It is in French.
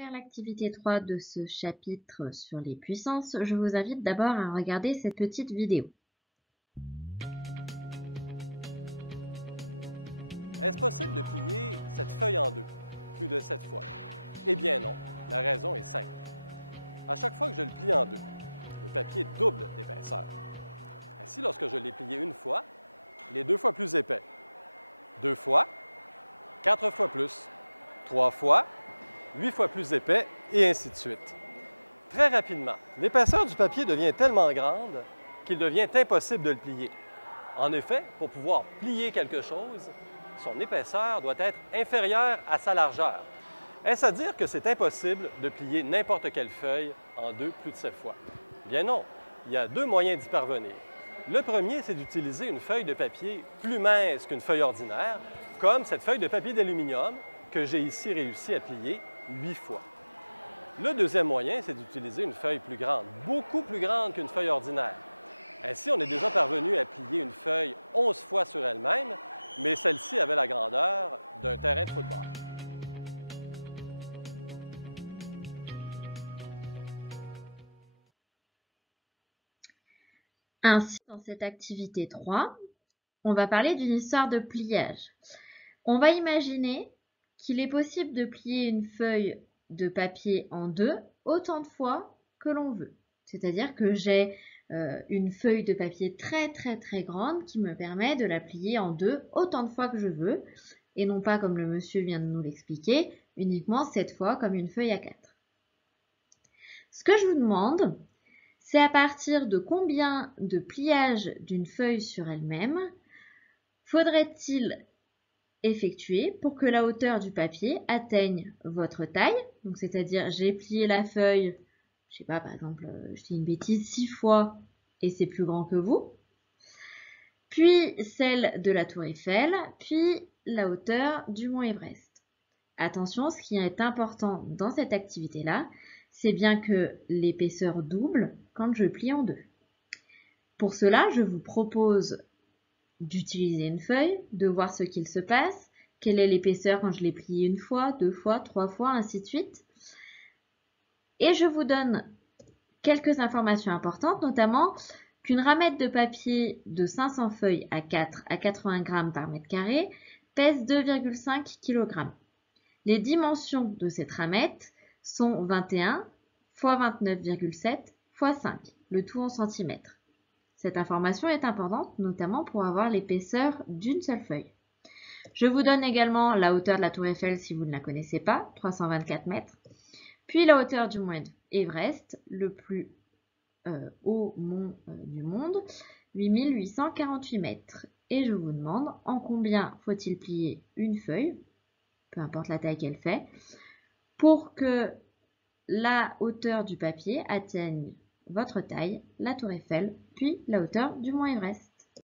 Faire l'activité 3 de ce chapitre sur les puissances, je vous invite d'abord à regarder cette petite vidéo. Est-ce possible de plier cette feuille en deux, plus de 7 fois? Eh bien non, la raison est simple. À chaque fois que je le plie en deux, le papier double d'épaisseur. Ainsi, lorsque je l'ai plié une fois, il est 2 fois plus épais. 2 fois, 4 fois plus, 3 fois, 8 fois plus épais, et ainsi de suite. Très rapidement, l'épaisseur du papier devient tellement grande qu'il devient impossible de le plier. En effet, pour pouvoir plier quelque chose, son épaisseur doit être inférieure à sa largeur. Est-ce à dire que c'est impossible de plier n'importe quelle feuille en deux plus de 7 fois? Bien non, il y a deux moyens d'y parvenir. Le premier, c'est d'utiliser une feuille de papier plus mince qu'une feuille ordinaire, comme cette feuille de papier d'aluminium que j'ai ici réussi à plier 8 fois. Le deuxième moyen, c'est d'utiliser une feuille plus grande, beaucoup plus grande qu'une feuille ordinaire. Ainsi, on est déjà parvenu à plier une feuille 11 fois sur elle-même, mais celle-ci avait la grandeur d'un terrain de football. Ainsi, dans cette activité 3, on va parler d'une histoire de pliage. On va imaginer qu'il est possible de plier une feuille de papier en deux autant de fois que l'on veut. C'est-à-dire que j'ai une feuille de papier très grande qui me permet de la plier en deux autant de fois que je veux, et non pas comme le monsieur vient de nous l'expliquer, uniquement 7 fois comme une feuille A4. Ce que je vous demande, c'est à partir de combien de pliages d'une feuille sur elle-même faudrait-il effectuer pour que la hauteur du papier atteigne votre taille. Donc, c'est-à-dire, j'ai plié la feuille, je sais pas, par exemple, je dis une bêtise, 6 fois et c'est plus grand que vous. Puis celle de la Tour Eiffel, puis la hauteur du mont Everest. Attention, ce qui est important dans cette activité-là, c'est bien que l'épaisseur double quand je plie en deux. Pour cela, je vous propose d'utiliser une feuille, de voir ce qu'il se passe, quelle est l'épaisseur quand je l'ai plié une fois, deux fois, trois fois, ainsi de suite. Et je vous donne quelques informations importantes, notamment qu'une ramette de papier de 500 feuilles à 4 à 80 grammes par mètre carré pèse 2,5 kg. Les dimensions de cette ramette sont 21 x 29,7 x 5, le tout en centimètres. Cette information est importante, notamment pour avoir l'épaisseur d'une seule feuille. Je vous donne également la hauteur de la Tour Eiffel si vous ne la connaissez pas, 324 mètres. Puis la hauteur du mont Everest, le plus haut mont du monde, 8848 mètres. Et je vous demande en combien faut-il plier une feuille, peu importe la taille qu'elle fait, pour que la hauteur du papier atteigne votre taille, la Tour Eiffel, puis la hauteur du mont Everest.